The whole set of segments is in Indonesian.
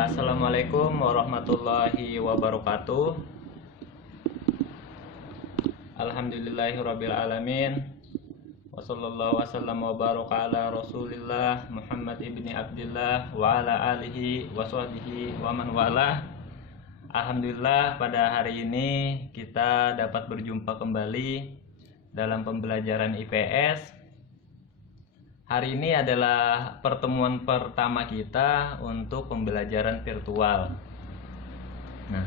Assalamualaikum warahmatullahi wabarakatuh. Alhamdulillahirabbil alamin. Wassallallahu wasallam wa baraka ala Rasulillah Muhammad ibni Abdillah wa ala alihi wa sahbihi wa man wala. Alhamdulillah, pada hari ini kita dapat berjumpa kembali dalam pembelajaran IPS. Hari ini adalah pertemuan pertama kita untuk pembelajaran virtual. Nah,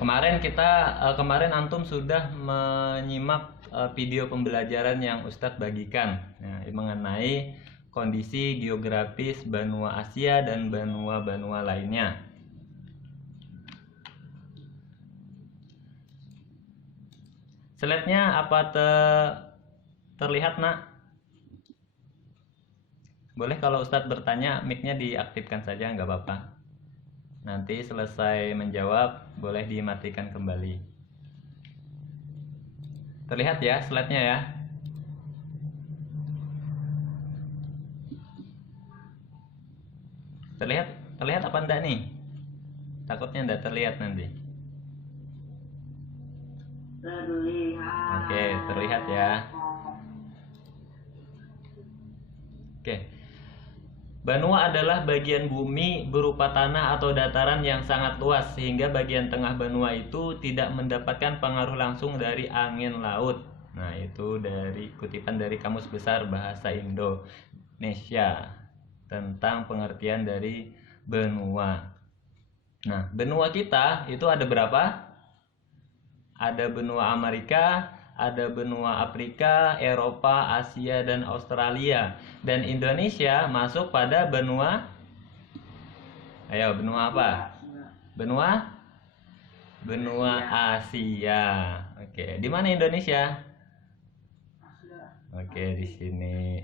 kemarin antum sudah menyimak video pembelajaran yang Ustadz bagikan, mengenai kondisi geografis benua Asia dan benua-benua lainnya. Slide-nya apa terlihat, nak? Boleh kalau Ustadz bertanya, mic-nya diaktifkan saja, nggak apa-apa. Nanti selesai menjawab, boleh dimatikan kembali. Terlihat ya slide-nya ya? Terlihat apa enggak nih? Takutnya enggak terlihat nanti. Terlihat. Oke, terlihat ya. Oke. Benua adalah bagian bumi berupa tanah atau dataran yang sangat luas, sehingga bagian tengah benua itu tidak mendapatkan pengaruh langsung dari angin laut. Nah, itu dari kutipan dari Kamus Besar Bahasa Indonesia tentang pengertian dari benua. Nah, benua kita itu ada berapa? Ada benua Amerika, ada benua Afrika, Eropa, Asia, dan Australia. Dan Indonesia masuk pada benua. Ayo, benua apa? Benua Asia. Oke, di mana Indonesia? Oke, di sini.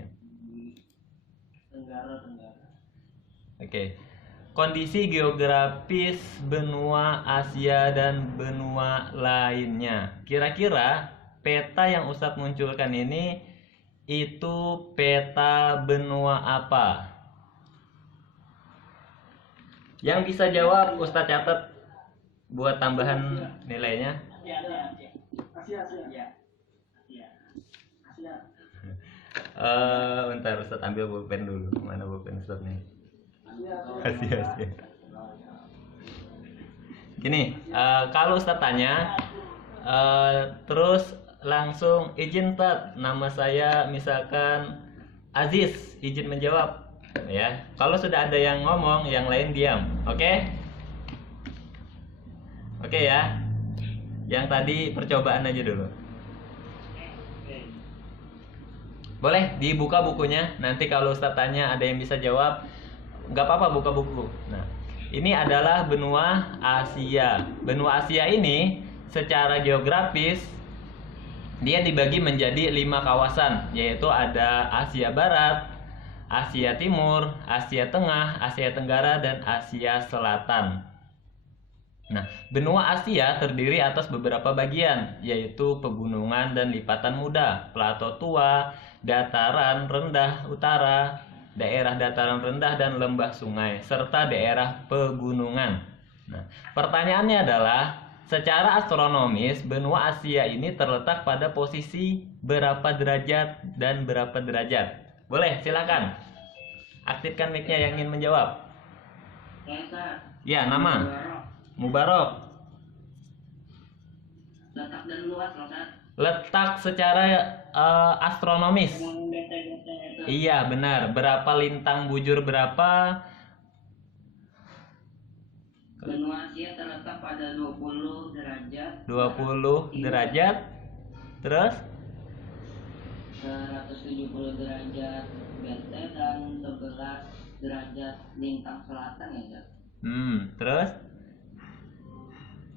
Oke. Kondisi geografis benua Asia dan benua lainnya. Kira-kira peta yang Ustadz munculkan ini itu peta benua apa? Yang bisa jawab Ustadz catat buat tambahan nilainya. Asia. Bentar, Ustadz ambil pulpen dulu. Mana pulpen Ustadz nih? Asia. Gini, kalau Ustadz tanya, terus langsung izin Ustadz, nama saya misalkan Aziz, izin menjawab ya. Kalau sudah ada yang ngomong, yang lain diam. Oke ya. Yang tadi percobaan aja dulu. Boleh dibuka bukunya. Nanti kalau Ustadz tanya ada yang bisa jawab, nggak apa-apa, buka buku. Nah, ini adalah benua Asia. Benua Asia ini secara geografis dia dibagi menjadi 5 kawasan, yaitu ada Asia Barat, Asia Timur, Asia Tengah, Asia Tenggara, dan Asia Selatan. Nah, benua Asia terdiri atas beberapa bagian, yaitu pegunungan dan lipatan muda, plato tua, dataran rendah utara, daerah dataran rendah dan lembah sungai, serta daerah pegunungan. Nah, pertanyaannya adalah, secara astronomis, benua Asia ini terletak pada posisi berapa derajat dan berapa derajat? Boleh, silakan. Aktifkan mic-nya yang ingin menjawab. Ya, nama. Mubarok. Letak dan luas, Letak secara astronomis. Iya, benar. Berapa lintang bujur berapa? Benua Asia terletak pada 20 derajat. 20 derajat. Terus? 170 derajat BT dan 11 derajat lintang selatan ya, Terus?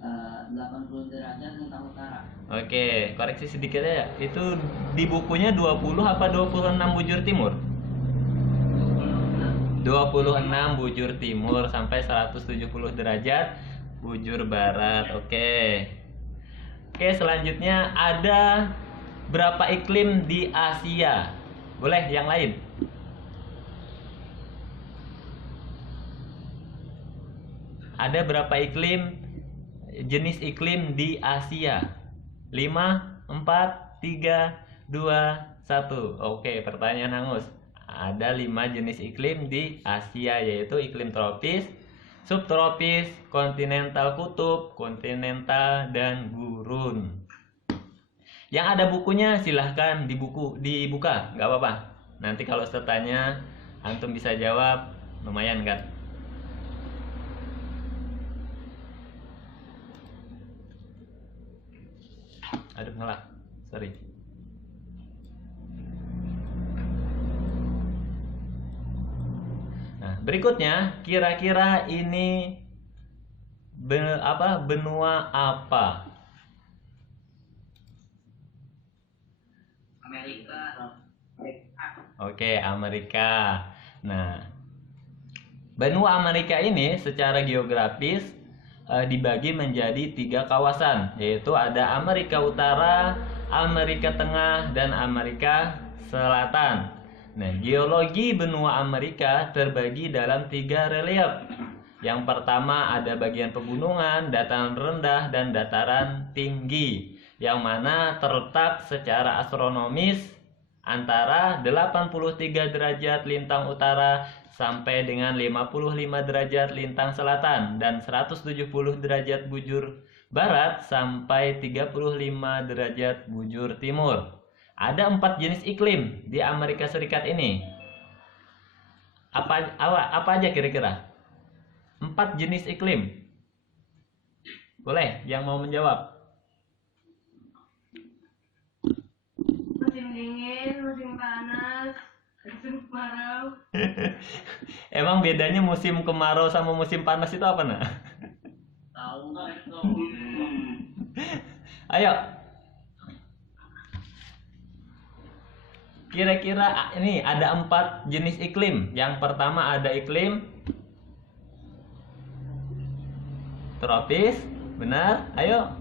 80 derajat lintang utara. Oke, koreksi sedikit ya. Itu di bukunya 20 apa 26 bujur timur? 26 bujur timur sampai 170 derajat bujur barat. Oke, selanjutnya ada berapa iklim di Asia? Boleh yang lain? ada berapa jenis iklim di Asia? 5, 4, 3, 2, 1. Oke, pertanyaan Angus. Ada 5 jenis iklim di Asia, yaitu iklim tropis, subtropis, kontinental kutub, kontinental, dan gurun. Yang ada bukunya silahkan dibuka, nggak apa-apa. Nanti kalau Ustaz tanya, antum bisa jawab, lumayan kan? Aduh, ngelak, sorry. Nah, berikutnya, kira-kira ini benua apa? Amerika. Oke, Amerika. Nah, benua Amerika ini secara geografis dibagi menjadi 3 kawasan, yaitu ada Amerika Utara, Amerika Tengah, dan Amerika Selatan. Nah, geologi benua Amerika terbagi dalam 3 relief. Yang pertama ada bagian pegunungan, dataran rendah, dan dataran tinggi, yang mana terletak secara astronomis antara 83 derajat lintang utara sampai dengan 55 derajat lintang selatan dan 170 derajat bujur barat sampai 35 derajat bujur timur. Ada 4 jenis iklim di Amerika Serikat ini. Apa aja kira-kira? 4 jenis iklim. Boleh yang mau menjawab? Musim dingin, musim panas, musim kemarau. Emang bedanya musim kemarau sama musim panas itu apa, nak? Tahu nggak itu? Ayo. Kira-kira ini ada 4 jenis iklim. Yang pertama ada iklim tropis, benar? Ayo.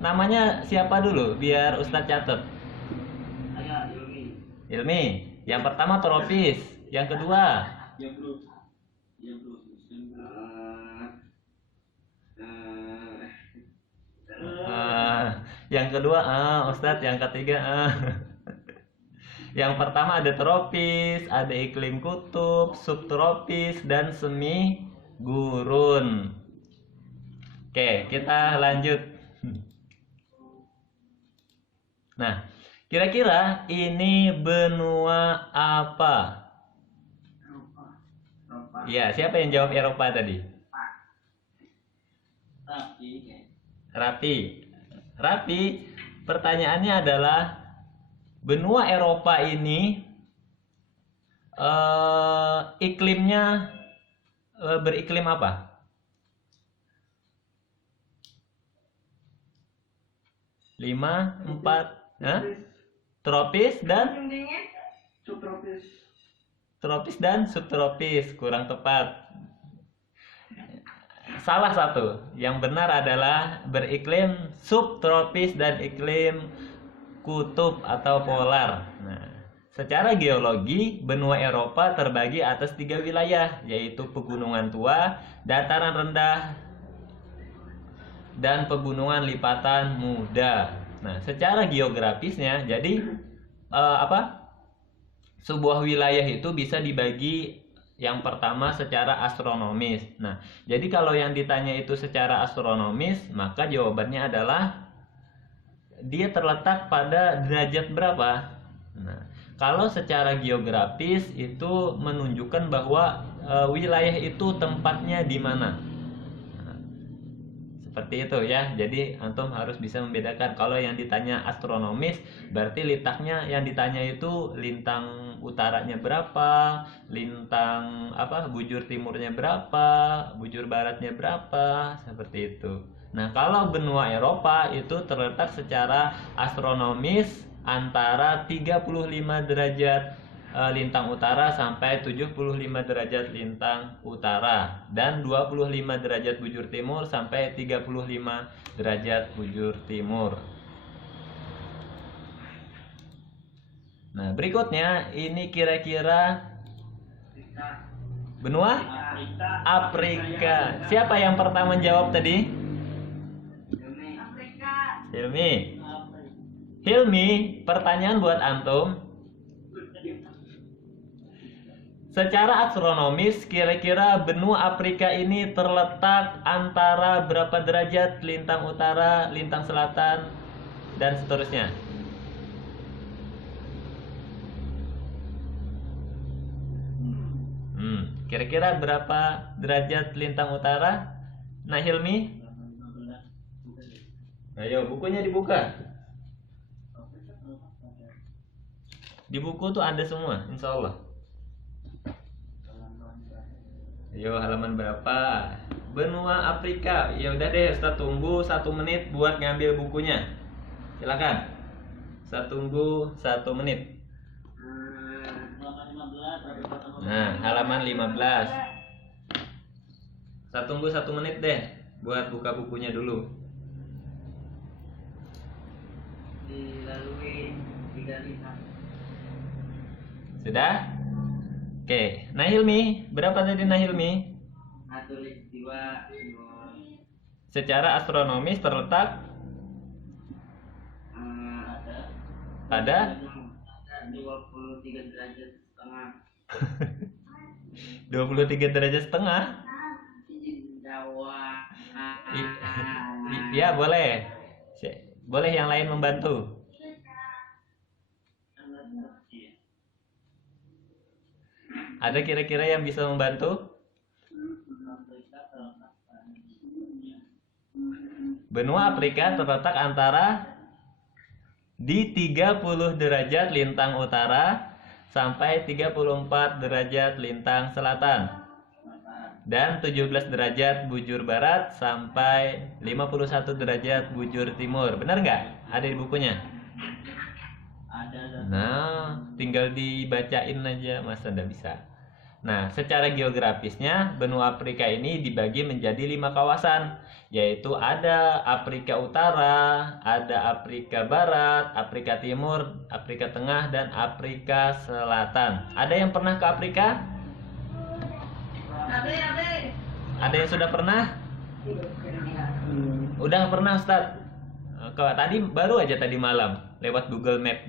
Namanya siapa dulu biar Ustadz catat. Saya Ilmi. Ilmi. Yang pertama tropis, yang kedua Ya bro. yang kedua Ustadz, yang ketiga Yang pertama ada tropis, ada iklim kutub, subtropis, dan semi gurun. Oke, kita lanjut. Nah, kira-kira ini benua apa? Eropa. Iya, siapa yang jawab Eropa tadi? Rapi. Pertanyaannya adalah benua Eropa ini iklimnya beriklim apa? 5, 4, tropis dan Musim dingin, Subtropis. tropis dan subtropis. Kurang tepat. Salah satu. Yang benar adalah beriklim subtropis dan iklim kutub atau polar. Nah, secara geologi, benua Eropa terbagi atas 3 wilayah, yaitu pegunungan tua, dataran rendah, dan pegunungan lipatan muda. Nah, secara geografisnya, jadi sebuah wilayah itu bisa dibagi yang pertama secara astronomis. Nah, jadi kalau yang ditanya itu secara astronomis, maka jawabannya adalah dia terletak pada derajat berapa? Nah, kalau secara geografis itu menunjukkan bahwa wilayah itu tempatnya di mana. Nah, seperti itu ya. Jadi antum harus bisa membedakan. Kalau yang ditanya astronomis, berarti letaknya yang ditanya itu lintang utaranya berapa, lintang bujur timurnya berapa, bujur baratnya berapa, seperti itu. Nah, kalau benua Eropa itu terletak secara astronomis antara 35 derajat lintang utara sampai 75 derajat lintang utara dan 25 derajat bujur timur sampai 35 derajat bujur timur. Nah, berikutnya ini kira-kira benua Afrika. Siapa yang pertama jawab tadi? Afrika. Hilmi. Hilmi, pertanyaan buat antum. Secara astronomis, kira-kira benua Afrika ini terletak antara berapa derajat lintang utara, lintang selatan, dan seterusnya? Kira-kira berapa derajat lintang utara? Nah, Hilmi? Ayo, bukunya dibuka. Di buku tuh ada semua, insya Allah. Ayo, halaman berapa? Benua Afrika. Ya udah deh, Ustaz tunggu 1 menit buat ngambil bukunya. Silakan. Ustaz tunggu 1 menit. Nah, halaman 15. Saya tunggu 1 menit deh buat buka bukunya dulu. Dilalui 3 lintang. Sudah? Oke, Nahilmi, berapa tadi Nahilmi? Tulis 2. Secara astronomis terletak pada 23 derajat setengah. 23 derajat setengah. Jawa. Ya, boleh. Boleh yang lain membantu. Ada kira-kira yang bisa membantu? Benua Afrika terletak antara di 30 derajat lintang utara sampai 34 derajat lintang selatan dan 17 derajat bujur barat sampai 51 derajat bujur timur. Benar nggak? Ada di bukunya? Ada. Nah, tinggal dibacain aja, masa nggak bisa. Nah, secara geografisnya benua Afrika ini dibagi menjadi 5 kawasan, yaitu ada Afrika Utara, ada Afrika Barat, Afrika Timur, Afrika Tengah, dan Afrika Selatan. Ada yang pernah ke Afrika? Ada yang sudah pernah? Udah pernah, Ustadz? Tadi baru aja tadi malam lewat Google Map.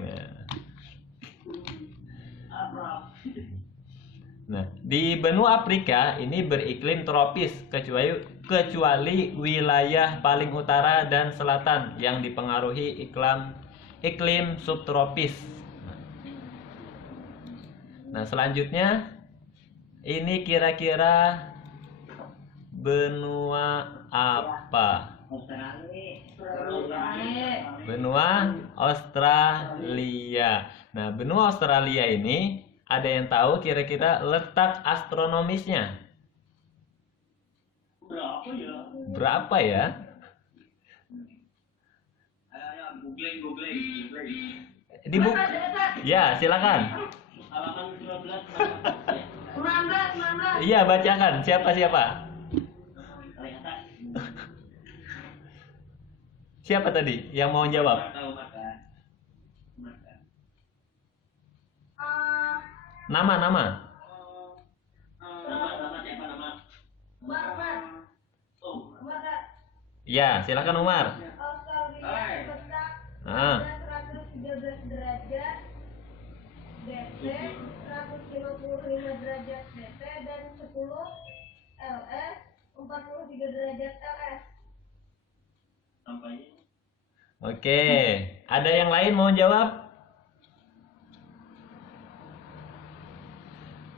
Nah, di benua Afrika ini beriklim tropis kecuali wilayah paling utara dan selatan yang dipengaruhi iklim subtropis. Nah, selanjutnya ini kira-kira benua apa? Benua Australia. Nah, benua Australia ini ada yang tahu kira-kira letak astronomisnya? Berapa ya? Googling. Di buku. Ya, silakan. Halaman 19. 19. Iya, bacakan. Siapa? Siapa tadi yang mau jawab? Nama. Nama Ya, silakan Umar. Australia letak Ah. 113 derajat DC, 155 derajat DC, dan 10 LS, 43 derajat LS. Oke, ada yang lain mau jawab?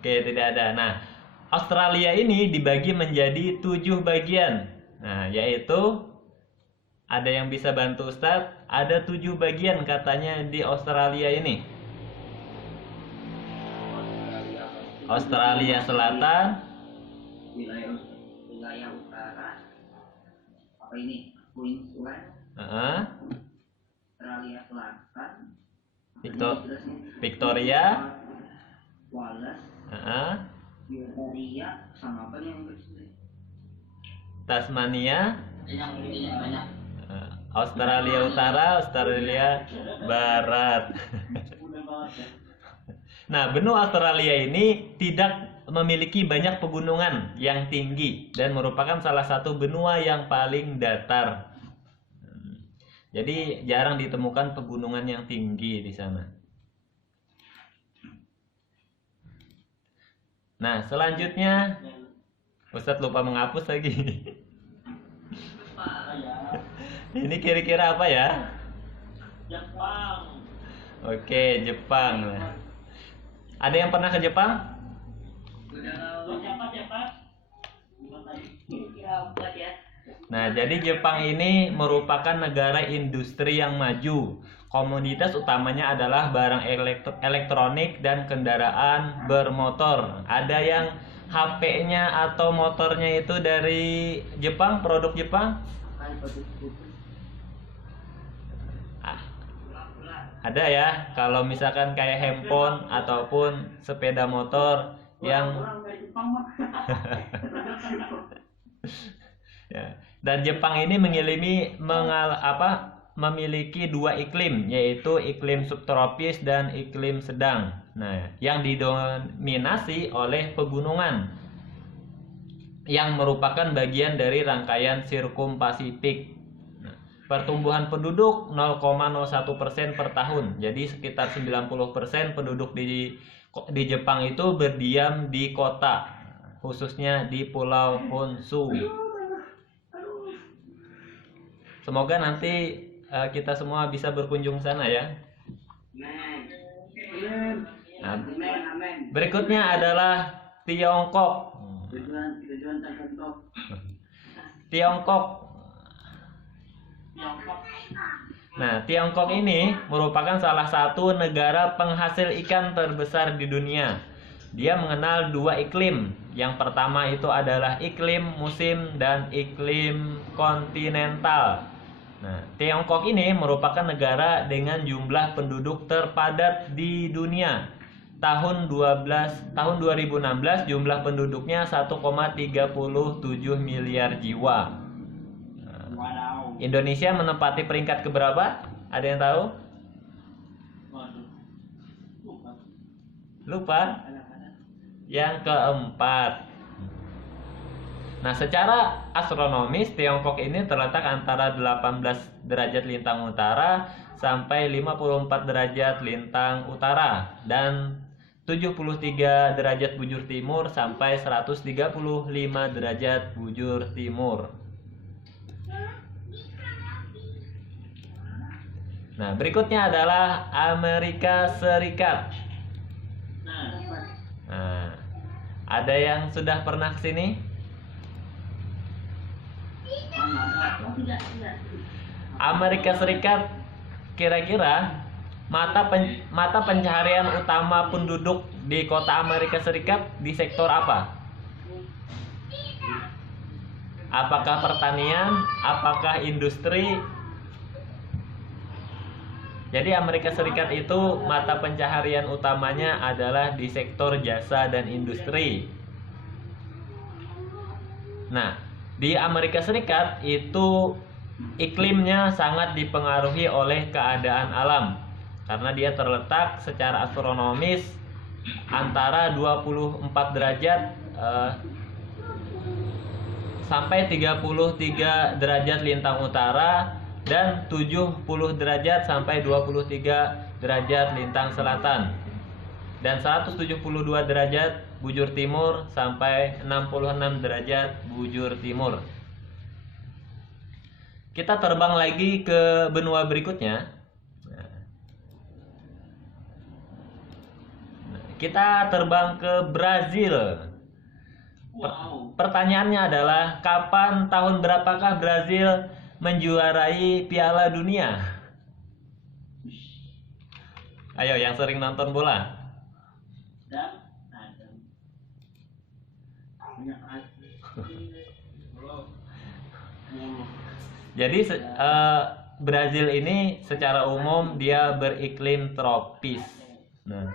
Oke, tidak ada. Nah, Australia ini dibagi menjadi 7 bagian. Nah, yaitu ada yang bisa bantu Ustadz? Ada 7 bagian katanya di Australia ini. Australia Selatan, wilayah utara. Apa ini? Queensland. Australia Selatan. Victoria, Wallace. Victoria sama apa nih yang kecil? Tasmania, Yang banyak. Australia Utara, Australia Barat. Nah, benua Australia ini tidak memiliki banyak pegunungan yang tinggi dan merupakan salah satu benua yang paling datar. Jadi jarang ditemukan pegunungan yang tinggi di sana. Nah, selanjutnya Ustadz lupa menghapus lagi. Ini kira-kira apa ya? Jepang. Oke, Jepang. Ada yang pernah ke Jepang? Nah, jadi Jepang ini merupakan negara industri yang maju. Komoditas utamanya adalah barang elektronik dan kendaraan bermotor. Ada yang HP-nya atau motornya itu dari Jepang, produk Jepang? Ada ya, kalau misalkan kayak handphone ataupun sepeda motor yang ya. Dan Jepang ini memiliki dua iklim, yaitu iklim subtropis dan iklim sedang. Nah, yang didominasi oleh pegunungan yang merupakan bagian dari rangkaian sirkum Pasifik. Pertumbuhan penduduk 0,01% per tahun. Jadi sekitar 90% penduduk di Jepang itu berdiam di kota, khususnya di Pulau Honshu. Semoga nanti kita semua bisa berkunjung sana ya. Nah, berikutnya adalah Tiongkok. Tiongkok. Nah, Tiongkok ini merupakan salah satu negara penghasil ikan terbesar di dunia. Dia mengenal dua iklim. Yang pertama itu adalah iklim musim dan iklim kontinental. Nah, Tiongkok ini merupakan negara dengan jumlah penduduk terpadat di dunia. Tahun 2016 jumlah penduduknya 1,37 miliar jiwa. Indonesia menempati peringkat keberapa? Ada yang tahu? Lupa? Yang keempat. Nah, secara astronomis Tiongkok ini terletak antara 18 derajat lintang utara sampai 54 derajat lintang utara dan 73 derajat bujur timur sampai 135 derajat bujur timur. Nah, berikutnya adalah Amerika Serikat. Nah, ada yang sudah pernah ke sini? Amerika Serikat, kira-kira mata pencaharian utama penduduk di kota Amerika Serikat di sektor apa? Apakah pertanian? Apakah industri? Jadi Amerika Serikat itu mata pencaharian utamanya adalah di sektor jasa dan industri. Nah, di Amerika Serikat itu iklimnya sangat dipengaruhi oleh keadaan alam karena dia terletak secara astronomis antara 24 derajat sampai 33 derajat lintang utara dan 70 derajat sampai 23 derajat lintang selatan dan 172 derajat bujur timur sampai 66 derajat bujur timur. Kita terbang lagi ke benua berikutnya. Kita terbang ke Brazil. Pertanyaannya adalah kapan, tahun berapakah Brazil menjuarai Piala Dunia? Ayo yang sering nonton bola. Jadi Brazil ini secara umum dia beriklim tropis. Nah,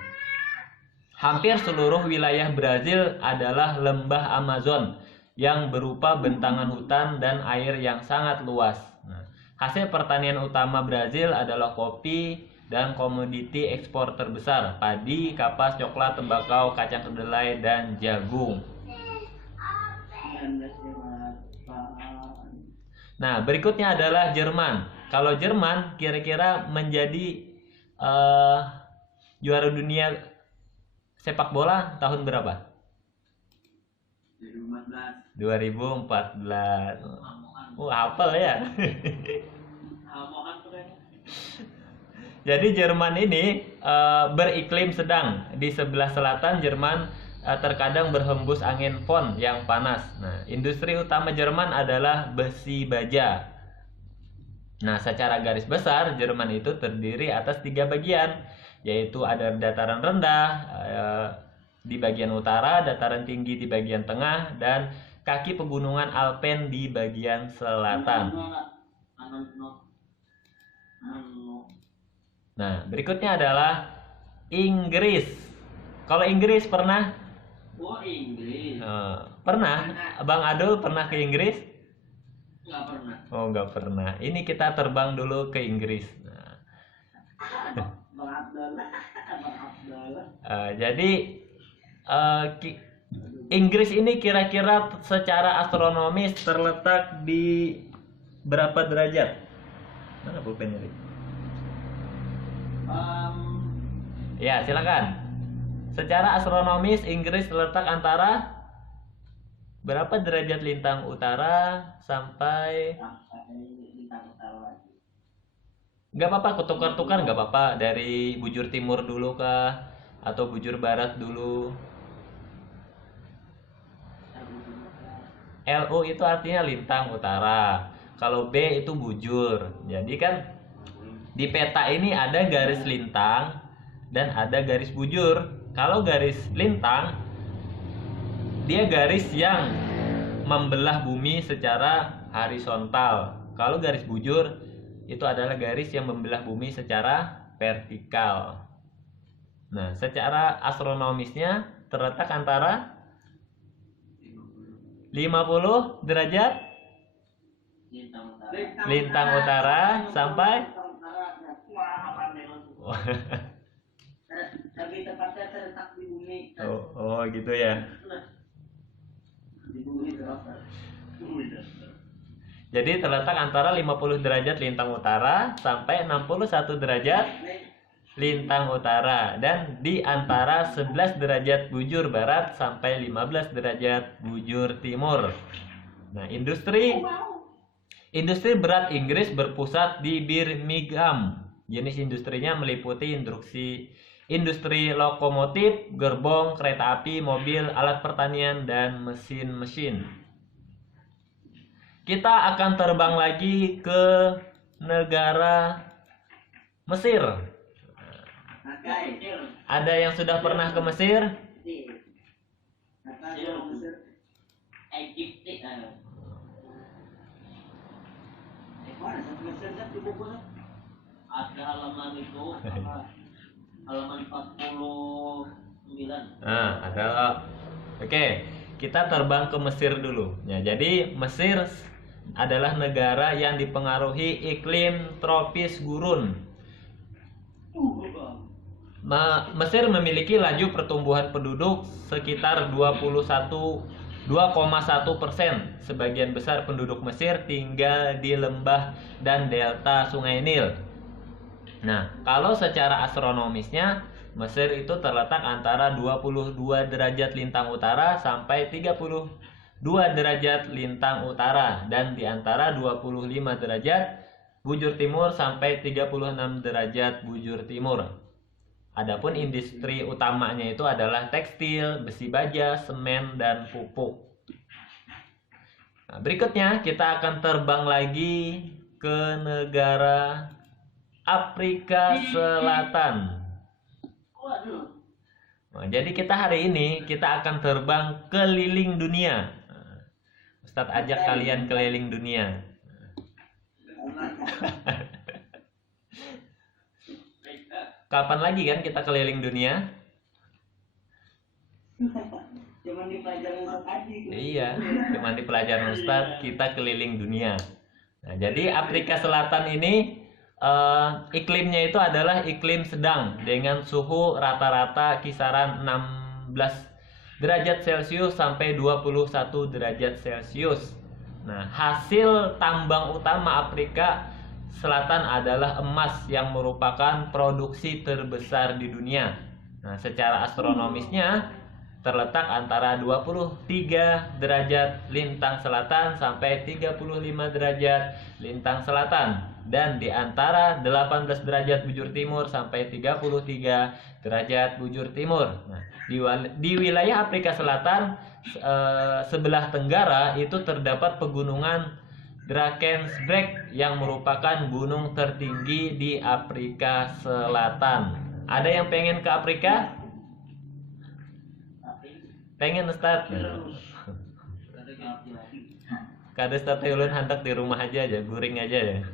hampir seluruh wilayah Brazil adalah lembah Amazon yang berupa bentangan hutan dan air yang sangat luas. Nah, hasil pertanian utama Brazil adalah kopi, dan komoditi ekspor terbesar, padi, kapas, coklat, tembakau, kacang kedelai, dan jagung. 1958. Nah, berikutnya adalah Jerman. Kalau Jerman kira-kira menjadi juara dunia sepak bola tahun berapa? 2014. 2014. Hafal ya. Jadi Jerman ini beriklim sedang. Di sebelah selatan Jerman terkadang berhembus angin pon yang panas. Nah, industri utama Jerman adalah besi baja. Nah, secara garis besar Jerman itu terdiri atas 3 bagian, yaitu ada dataran rendah di bagian utara, dataran tinggi di bagian tengah, dan kaki pegunungan Alpen di bagian selatan. Nah, berikutnya adalah Inggris. Kalau Inggris pernah? Oh, Inggris. Pernah? Bang Adul pernah ke Inggris? Nggak pernah. Oh, nggak pernah. Ini kita terbang dulu ke Inggris. Nah, Bang Abdullah. jadi Inggris ini kira-kira secara astronomis terletak di berapa derajat? Mana pulpennya? Ya, silakan. Secara astronomis Inggris terletak antara berapa derajat lintang utara sampai nggak apa-apa, tukar-tukar nggak apa-apa, dari bujur timur dulu kah atau bujur barat dulu? LU itu artinya lintang utara, kalau B itu bujur. Jadi kan di peta ini ada garis lintang dan ada garis bujur. Kalau garis lintang, dia garis yang membelah bumi secara horizontal. Kalau garis bujur, itu adalah garis yang membelah bumi secara vertikal. Nah, secara astronomisnya terletak antara 50 derajat lintang utara sampai Tapi tepatnya terletak di bumi. Oh gitu ya. Di bumi berapa? Jadi terletak antara 50 derajat lintang utara sampai 61 derajat lintang utara, dan di antara 11 derajat bujur barat sampai 15 derajat bujur timur. Nah, industri berat Inggris berpusat di Birmingham. Jenis industrinya meliputi industri lokomotif, gerbong, kereta api, mobil, alat pertanian, dan mesin-mesin. Kita akan terbang lagi ke negara Mesir. Ada yang sudah pernah ke Mesir? Ada halaman itu halaman 49. Nah, adalah Oke, kita terbang ke Mesir dulu. Ya, jadi Mesir adalah negara yang dipengaruhi iklim tropis gurun. Mesir memiliki laju pertumbuhan penduduk sekitar 2,1%. Sebagian besar penduduk Mesir tinggal di lembah dan delta Sungai Nil. Nah, kalau secara astronomisnya Mesir itu terletak antara 22 derajat lintang utara sampai 32 derajat lintang utara, dan di antara 25 derajat bujur timur sampai 36 derajat bujur timur. Adapun industri utamanya itu adalah tekstil, besi baja, semen, dan pupuk. Nah, berikutnya kita akan terbang lagi ke negara Afrika Selatan. Nah, jadi kita hari ini kita akan terbang keliling dunia. Ustadz ajak kalian keliling dunia. Kapan lagi kan kita keliling dunia? Cuma di pelajaran Ustadz. Iya, cuma di pelajaran Ustadz kita keliling dunia. Nah, jadi Afrika Selatan ini iklimnya itu adalah iklim sedang dengan suhu rata-rata kisaran 16 derajat Celcius sampai 21 derajat Celcius. Nah, hasil tambang utama Afrika Selatan adalah emas yang merupakan produksi terbesar di dunia. Nah, secara astronomisnya terletak antara 23 derajat lintang selatan sampai 35 derajat lintang selatan, dan di antara 18 derajat bujur timur sampai 33 derajat bujur timur. Nah, di wilayah Afrika Selatan sebelah tenggara itu terdapat pegunungan Drakensberg yang merupakan gunung tertinggi di Afrika Selatan. Ada yang pengen ke Afrika? Pengen Ustaz? Kada Ustaz ulun handak di rumah aja, guring aja ya.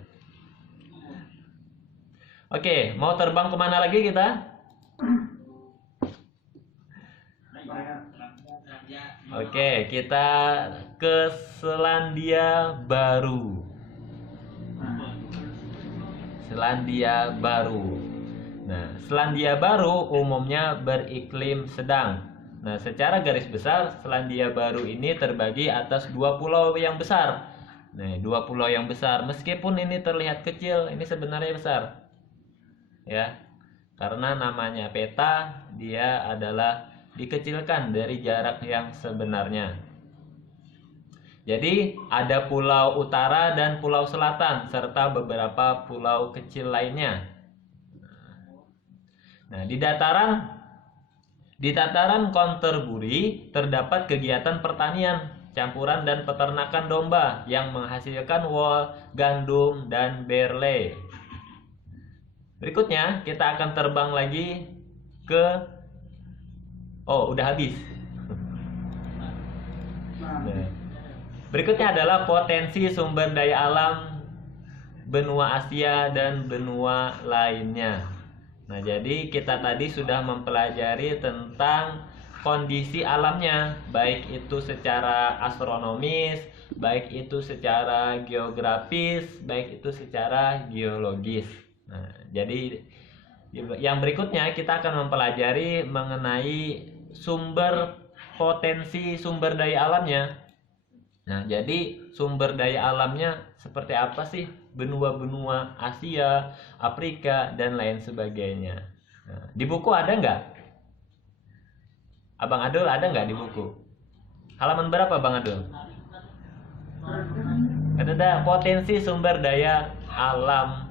Oke, mau terbang kemana lagi kita? Oke, kita ke Selandia Baru. Selandia Baru. Nah, Selandia Baru umumnya beriklim sedang. Nah, secara garis besar Selandia Baru ini terbagi atas dua pulau yang besar. Nah, dua pulau yang besar, meskipun ini terlihat kecil, ini sebenarnya besar. Ya, karena namanya peta, dia adalah dikecilkan dari jarak yang sebenarnya. Jadi ada pulau utara dan pulau selatan serta beberapa pulau kecil lainnya. Nah, di dataran Canterbury terdapat kegiatan pertanian, campuran dan peternakan domba yang menghasilkan wol, gandum, dan barley. Berikutnya kita akan terbang lagi ke udah habis. Nah, berikutnya adalah potensi sumber daya alam benua Asia dan benua lainnya. Nah, jadi kita tadi sudah mempelajari tentang kondisi alamnya, baik itu secara astronomis, baik itu secara geografis, baik itu secara geologis. Nah, jadi yang berikutnya kita akan mempelajari mengenai potensi sumber daya alamnya. Nah, jadi sumber daya alamnya seperti apa sih? Benua-benua Asia, Afrika, dan lain sebagainya. Nah, di buku ada nggak? Abang Adul ada nggak di buku? Halaman berapa Bang Adul? Ada potensi sumber daya alam.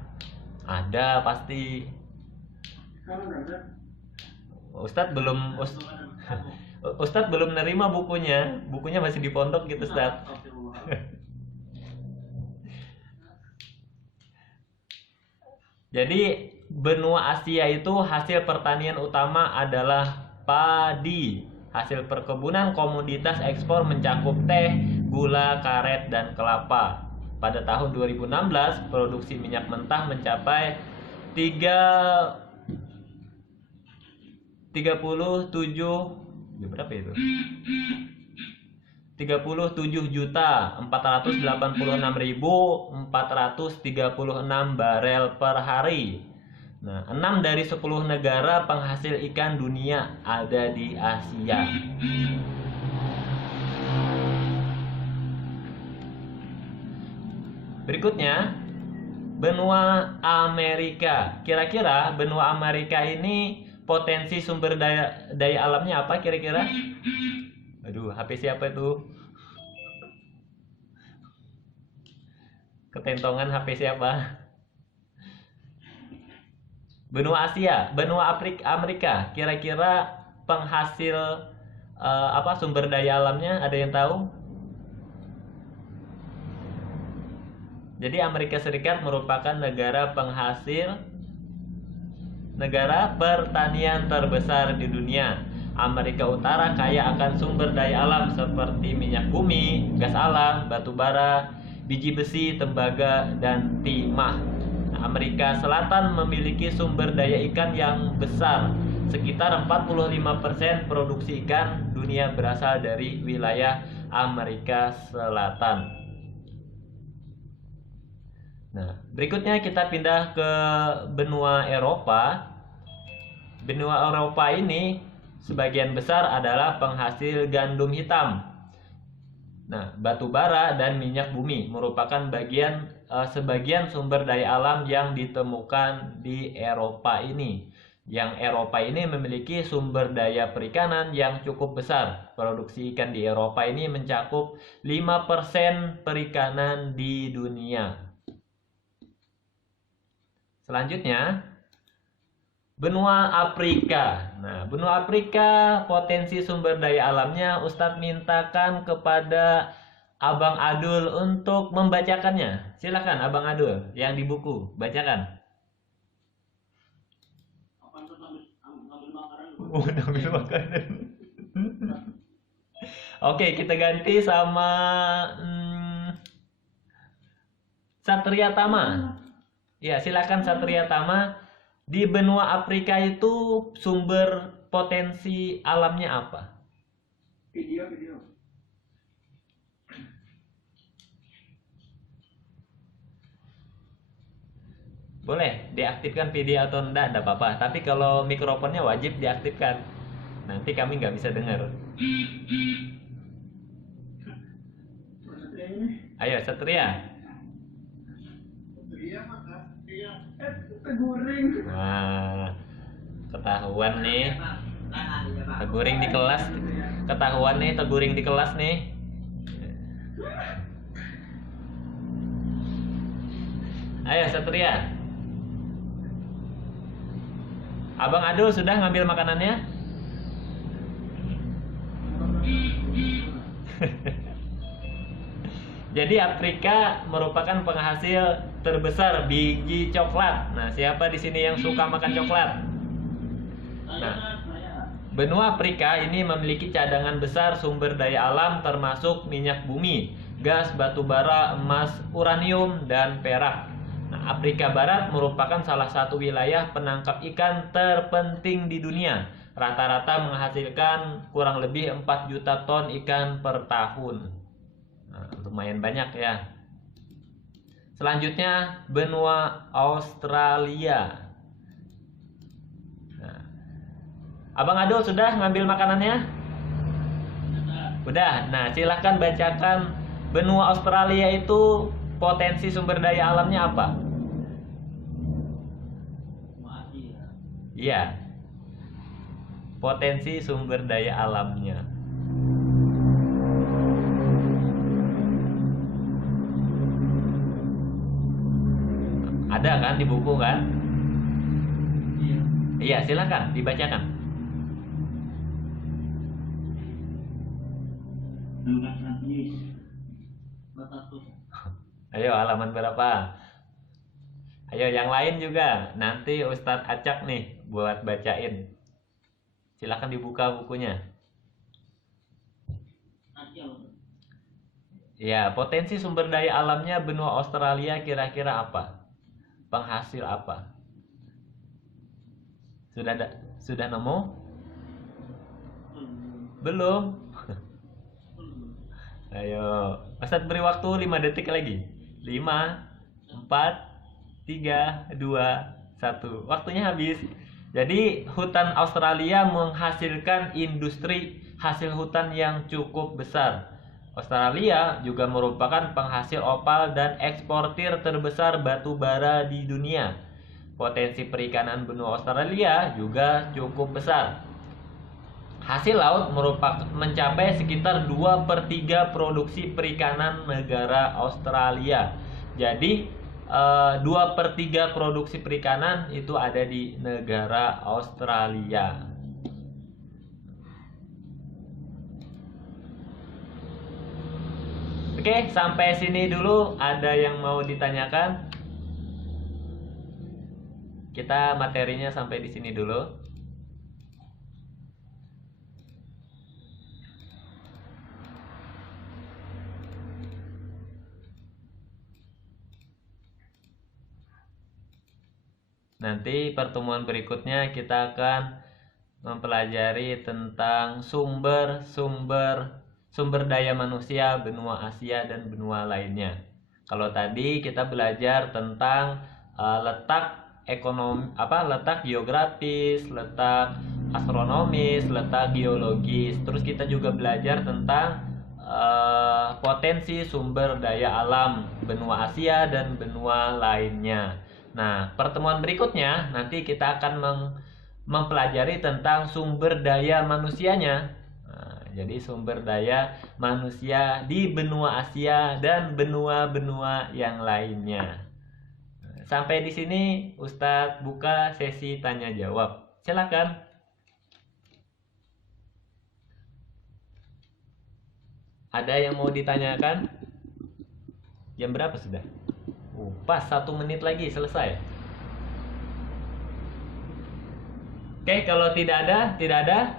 Ada pasti. Ustadz belum nerima bukunya. Bukunya masih di pondok gitu, Ustadz. Jadi benua Asia itu hasil pertanian utama adalah padi. Hasil perkebunan komoditas ekspor mencakup teh, gula, karet, dan kelapa. Pada tahun 2016 produksi minyak mentah mencapai 37.486.436 barel per hari. Nah, 6 dari 10 negara penghasil ikan dunia ada di Asia. Berikutnya, benua Amerika. Kira-kira benua Amerika ini potensi sumber daya alamnya apa kira-kira? Aduh, HP siapa itu? Ketentongan HP siapa? Benua Asia, benua Amerika. Kira-kira penghasil sumber daya alamnya ada yang tahu? Jadi Amerika Serikat merupakan negara pertanian terbesar di dunia. Amerika Utara kaya akan sumber daya alam seperti minyak bumi, gas alam, batu bara, biji besi, tembaga, dan timah. Amerika Selatan memiliki sumber daya ikan yang besar. Sekitar 45% produksi ikan dunia berasal dari wilayah Amerika Selatan. Nah, berikutnya kita pindah ke benua Eropa. Benua Eropa ini sebagian besar adalah penghasil gandum hitam. Nah, batu bara dan minyak bumi merupakan sebagian sumber daya alam yang ditemukan di Eropa ini. Yang Eropa ini memiliki sumber daya perikanan yang cukup besar. Produksi ikan di Eropa ini mencakup 5% perikanan di dunia. Selanjutnya, benua Afrika. Nah, benua Afrika potensi sumber daya alamnya Ustadz mintakan kepada Abang Adul untuk membacakannya. Silakan Abang Adul yang di buku, bacakan. Ambil makanan. Oke, kita ganti sama Satria Tama. Ya, silakan Satria Tama. Di benua Afrika itu sumber potensi alamnya apa? Video. Boleh diaktifkan video atau enggak apa-apa. Tapi kalau mikrofonnya wajib diaktifkan. Nanti kami nggak bisa dengar. Ayo Satria. Teguring. Nah, ketahuan nih. Teguring di kelas. Ketahuan nih teguring di kelas nih. Ayo Satria. Abang Adul sudah ngambil makanannya? Jadi Afrika merupakan penghasil terbesar biji coklat. Nah, siapa di sini yang suka makan coklat? Nah, benua Afrika ini memiliki cadangan besar sumber daya alam termasuk minyak bumi, gas batu bara, emas, uranium, dan perak. Nah, Afrika Barat merupakan salah satu wilayah penangkap ikan terpenting di dunia. Rata-rata menghasilkan kurang lebih 4 juta ton ikan per tahun. Nah, lumayan banyak ya. Selanjutnya benua Australia. Nah, Abang Adul sudah ngambil makanannya? Udah. Nah, silahkan bacakan benua Australia itu potensi sumber daya alamnya apa? Iya. Potensi sumber daya alamnya. Ada kan di buku kan? Iya, silakan dibacakan. Ayo, halaman berapa? Ayo, yang lain juga. Nanti Ustadz acak nih buat bacain. Silakan dibuka bukunya. Ya, potensi sumber daya alamnya benua Australia kira-kira apa? Penghasil apa? Sudah nemu? Belum? Ayo, Ustadz beri waktu 5 detik lagi. 5, 4, 3, 2, 1. Waktunya habis. Jadi hutan Australia menghasilkan industri hasil hutan yang cukup besar. Australia juga merupakan penghasil opal dan eksportir terbesar batu bara di dunia. Potensi perikanan benua Australia juga cukup besar. Hasil laut mencapai sekitar 2/3 produksi perikanan negara Australia. Jadi 2/3 produksi perikanan itu ada di negara Australia. Oke, sampai sini dulu. Ada yang mau ditanyakan? Kita materinya sampai di sini dulu. Nanti pertemuan berikutnya kita akan mempelajari tentang sumber daya manusia benua Asia dan benua lainnya. Kalau tadi kita belajar tentang letak ekonomi, letak geografis, letak astronomis, letak geologis. Terus kita juga belajar tentang potensi sumber daya alam benua Asia dan benua lainnya. Nah, pertemuan berikutnya nanti kita akan mempelajari tentang sumber daya manusianya. Nah, jadi sumber daya manusia di benua Asia dan benua-benua yang lainnya. Sampai di sini Ustadz buka sesi tanya jawab. Silakan. Ada yang mau ditanyakan? Jam berapa sudah? Pas 1 menit lagi selesai. Oke, kalau tidak ada.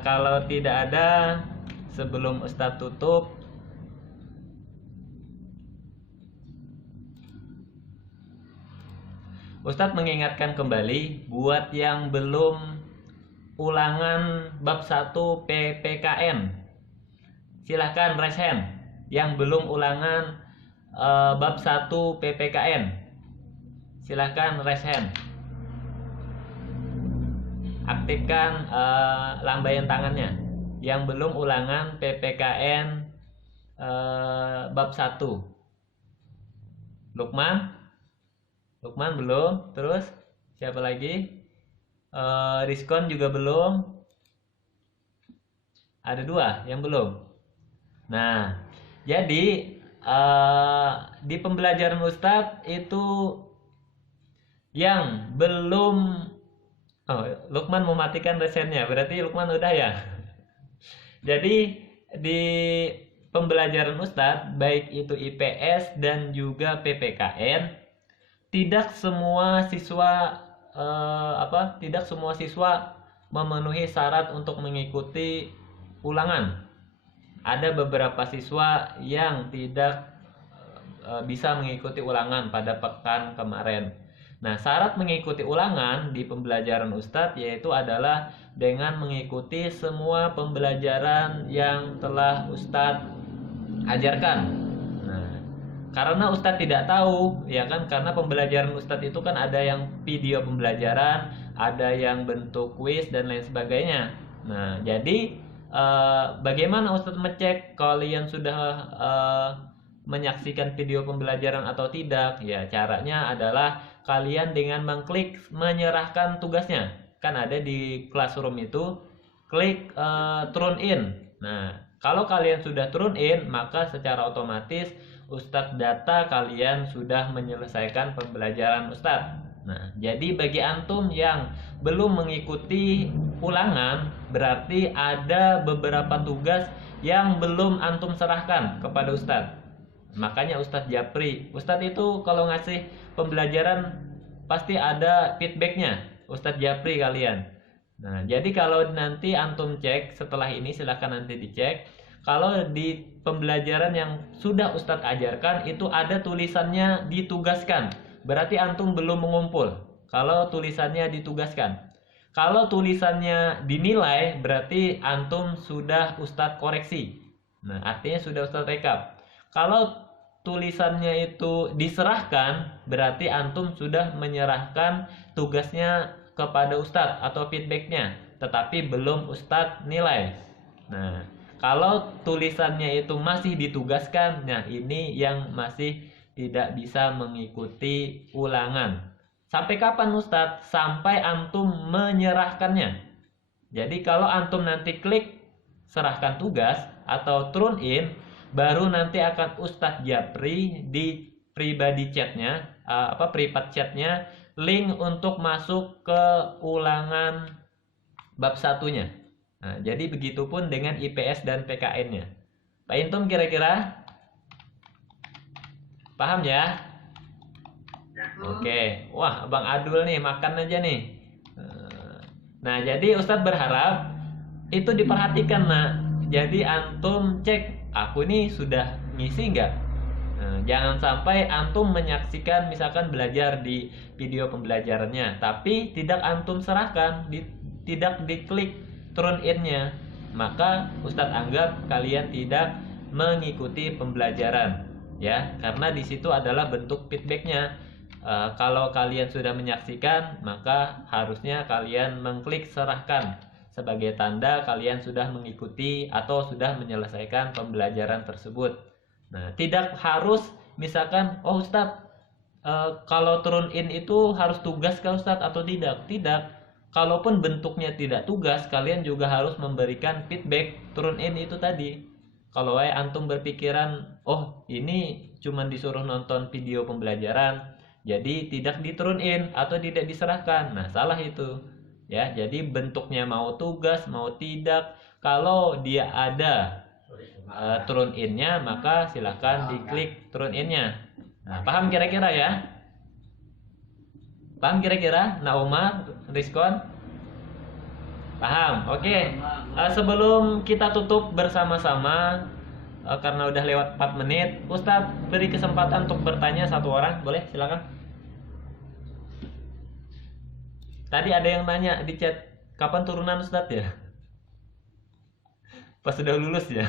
Kalau tidak ada, sebelum Ustadz tutup, Ustadz mengingatkan kembali buat yang belum ulangan bab 1 PPKN. Silahkan raise hand yang belum ulangan bab 1 PPKN. Silahkan raise hand. Aktifkan lambaian tangannya yang belum ulangan PPKN bab 1. Lukman belum. Terus siapa lagi? Rizkon juga belum. Ada 2 yang belum. Nah, jadi di pembelajaran Ustadz itu yang belum, Lukman mematikan resennya, berarti Lukman udah ya. Jadi di pembelajaran Ustadz, baik itu IPS dan juga PPKN, tidak semua siswa memenuhi syarat untuk mengikuti ulangan. Ada beberapa siswa yang tidak bisa mengikuti ulangan pada pekan kemarin. Nah, syarat mengikuti ulangan di pembelajaran Ustadz yaitu adalah dengan mengikuti semua pembelajaran yang telah Ustadz ajarkan. Nah, karena Ustadz tidak tahu, ya kan, karena pembelajaran Ustadz itu kan ada yang video pembelajaran, ada yang bentuk kuis dan lain sebagainya. Nah, jadi bagaimana Ustadz ngecek kalian sudah menyaksikan video pembelajaran atau tidak? Ya, caranya adalah kalian dengan mengklik menyerahkan tugasnya. Kan ada di Classroom itu, klik turn in. Nah, kalau kalian sudah turn in, maka secara otomatis Ustadz data kalian sudah menyelesaikan pembelajaran Ustadz. Nah, jadi bagi antum yang belum mengikuti ulangan, berarti ada beberapa tugas yang belum antum serahkan kepada Ustadz. Makanya Ustadz Japri, Ustadz itu kalau ngasih pembelajaran pasti ada feedbacknya, Ustadz Japri kalian. Nah, jadi kalau nanti antum cek setelah ini, silahkan nanti dicek. Kalau di pembelajaran yang sudah Ustadz ajarkan itu ada tulisannya ditugaskan, berarti antum belum mengumpul. Kalau tulisannya ditugaskan, kalau tulisannya dinilai, berarti antum sudah Ustadz koreksi. Nah, artinya sudah Ustadz rekap. Kalau tulisannya itu diserahkan, berarti antum sudah menyerahkan tugasnya kepada Ustadz atau feedbacknya, tetapi belum Ustadz nilai. Nah, kalau tulisannya itu masih ditugaskan, nah ini yang masih tidak bisa mengikuti ulangan. Sampai kapan Ustadz? Sampai antum menyerahkannya. Jadi kalau antum nanti klik serahkan tugas atau turn in, baru nanti akan Ustadz Japri di pribadi chatnya, private chatnya, link untuk masuk ke ulangan bab 1-nya. Nah, jadi begitupun dengan IPS dan PKN-nya. Pak Intum kira-kira paham ya? Oke. Wah, Abang Adul nih makan aja nih. Nah, jadi Ustadz berharap itu diperhatikan, nak. Jadi antum cek, aku ini sudah ngisi nggak? Nah, jangan sampai antum menyaksikan misalkan belajar di video pembelajarannya, tapi tidak antum serahkan, tidak diklik turn in-nya, maka Ustadz anggap kalian tidak mengikuti pembelajaran, ya, karena di situ adalah bentuk feedbacknya. Kalau kalian sudah menyaksikan, maka harusnya kalian mengklik serahkan sebagai tanda kalian sudah mengikuti atau sudah menyelesaikan pembelajaran tersebut. Nah, tidak harus misalkan, oh Ustadz, kalau turun in itu harus tugas kah Ustadz atau tidak? Tidak. Kalaupun bentuknya tidak tugas, kalian juga harus memberikan feedback turun in itu tadi. Kalau antum berpikiran, oh ini cuma disuruh nonton video pembelajaran, jadi tidak diturun in atau tidak diserahkan. Nah, salah itu. Ya, jadi bentuknya mau tugas, mau tidak. Kalau dia ada turun in-nya, maka silahkan diklik turun in-nya. Nah, paham kira-kira ya? Paham kira-kira? Nauma, Rizkon? Paham? Oke. Sebelum kita tutup bersama-sama, karena udah lewat 4 menit, Ustadz beri kesempatan untuk bertanya satu orang, boleh? Silakan. Tadi ada yang nanya di chat, kapan turunan Ustadz ya? Pas sudah lulus ya?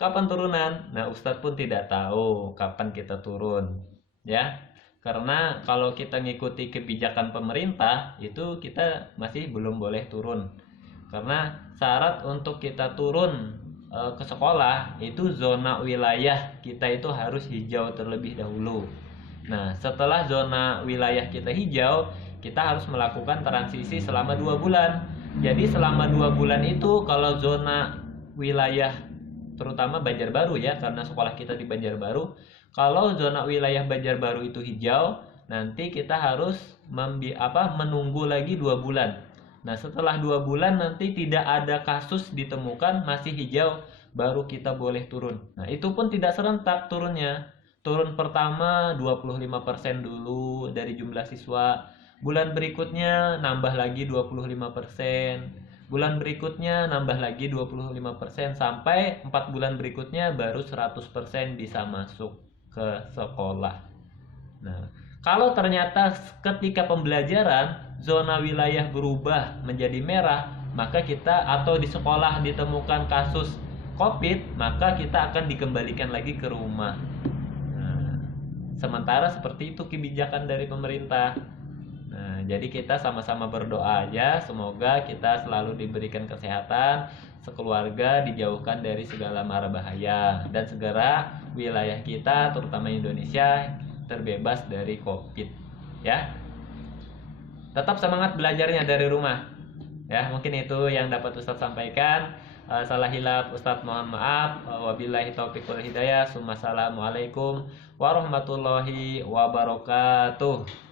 Kapan turunan? Nah, Ustadz pun tidak tahu kapan kita turun, ya. Karena kalau kita ngikuti kebijakan pemerintah, itu kita masih belum boleh turun. Karena syarat untuk kita turun ke sekolah itu zona wilayah kita itu harus hijau terlebih dahulu. Nah, setelah zona wilayah kita hijau, kita harus melakukan transisi selama 2 bulan. Jadi selama 2 bulan itu kalau zona wilayah, terutama Banjarbaru ya, karena sekolah kita di Banjarbaru, kalau zona wilayah Banjarbaru itu hijau, nanti kita harus menunggu lagi 2 bulan. Nah, setelah 2 bulan nanti tidak ada kasus ditemukan, masih hijau, baru kita boleh turun. Nah, itu pun tidak serentak turunnya. Turun pertama 25% dulu dari jumlah siswa. Bulan berikutnya nambah lagi 25%. Bulan berikutnya nambah lagi 25%, sampai 4 bulan berikutnya baru 100% bisa masuk ke sekolah. Nah, kalau ternyata ketika pembelajaran zona wilayah berubah menjadi merah, maka kita atau di sekolah ditemukan kasus COVID, maka kita akan dikembalikan lagi ke rumah. Nah, sementara seperti itu kebijakan dari pemerintah. Nah, jadi kita sama-sama berdoa aja, semoga kita selalu diberikan kesehatan, sekeluarga dijauhkan dari segala mara bahaya, dan segera wilayah kita terutama Indonesia terbebas dari COVID, ya. Tetap semangat belajarnya dari rumah, ya. Mungkin itu yang dapat Ustadz sampaikan. Salah hilaf Ustadz mohon maaf. Wabillahi taufiq wal hidayah. Assalamualaikum warahmatullahi wabarakatuh.